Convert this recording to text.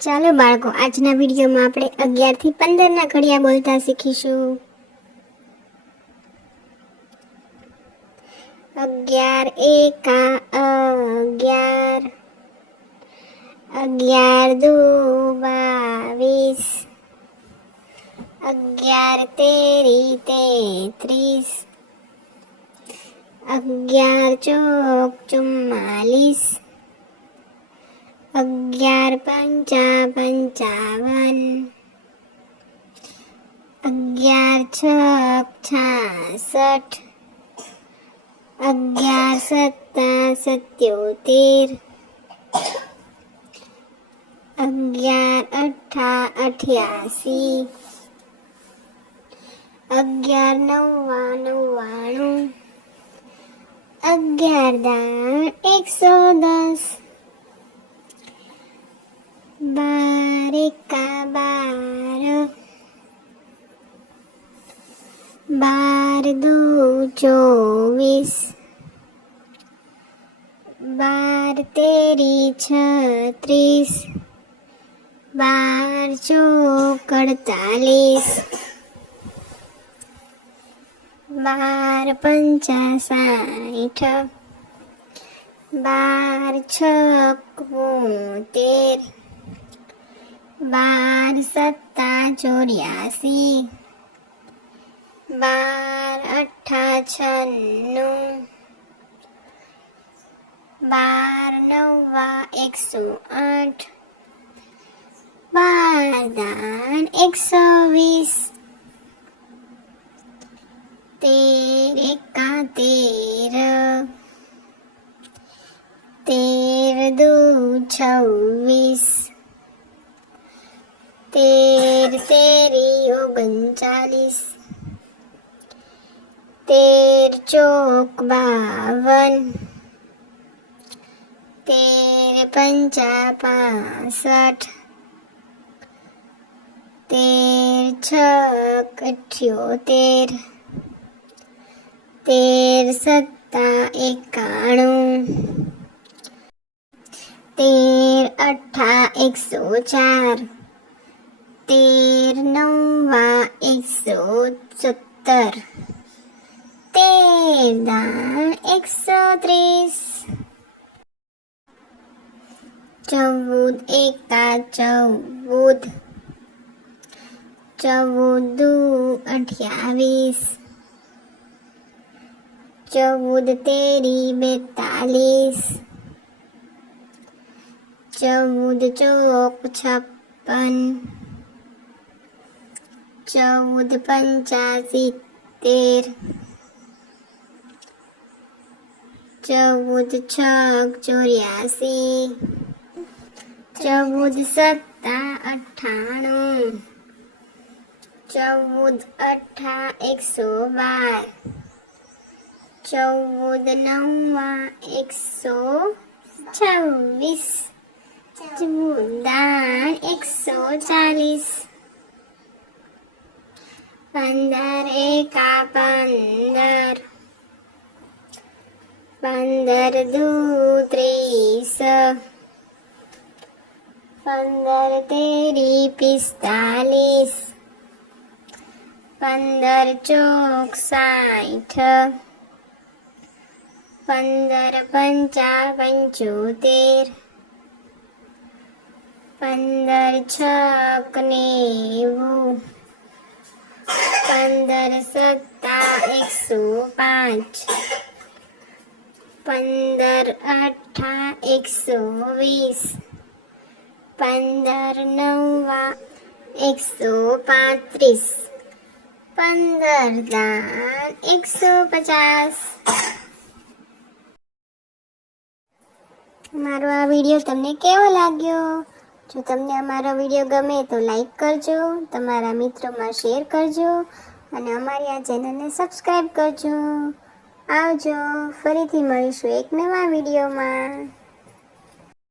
ચાલો બાળકો, આજના વિડીયોમાં આપણે અગિયારથી પંદરના ઘડિયા બોલતા શીખીશું. અગિયાર, એકા અગિયાર. અગિયાર, દુ બાવીસ અગિયાર, તેરી, તેત્રીસ. અગિયાર, ચોક, ચુમ્માલીસ. અગિયાર પંચા પંચાવન અગિયાર છક છાસઠ અગિયાર સત્તા સત્યોતેર અગિયાર અઠા અઠ્યાસી અગિયાર નવ્વા નવ્વાણું અગિયાર દાણ એકસો દસ बार दो चौबीस। बार तेरी छत्रीस बार चौक अड़तालीस। बार पंचा साठ बार छो બાર સત્તા ચોર્યાસી બાર અઠા છન્નું બાર નવ્વા એકસો આઠ બાર દાન એકસો વીસ તેર એકા તેર તેર દુ છવ્વીસ તેર તેરી ઓગણચાલીસ તેર ચોક બાવન તેર પંચા પાસઠ તેર છક અઠ્યોતેર તેર સત્તા એકાણું તેર અઠા એકસો ચાર તેર નવ્વા એકસો સત્તર તેર દાણ એકસો ત્રીસ ચૌદ એકા ચૌદ ચૌદ દુ અઠ્યાવીસ ચૌદ તેરી બેતાલીસ ચૌદ ચોક છપ્પન चौद पंचासी तेर। चौद छक चौरासी चौदह सत्ता अठाणु चौद अठा एक सौ बार चौद नौवा एक सौ छब्बीस चौदह एक सौ चालीस પંદર એકા પંદર પંદર દુ ત્રીસ પંદર તેરી પિસ્તાલીસ પંદર ચોક સાઠ પંદર પંચા પંચોતેર પંદર છક નેવું પંદર સત્તા એકસો પાંચ પંદર અઠા એકસો વીસ પંદર નવ્વા એકસો પાંત્રીસ પંદર દાન એકસો પચાસ મારો આ વિડીયો તમને કેવો લાગ્યો જો તમને અમારો વીડિયો ગમે તો લાઈક કરજો, તમારા મિત્રોમાં શેર કરજો અને અમારી આ ચેનલને સબસ્ક્રાઈબ કરજો. આવજો, ફરીથી મળીશું એક નવા વિડીયોમાં.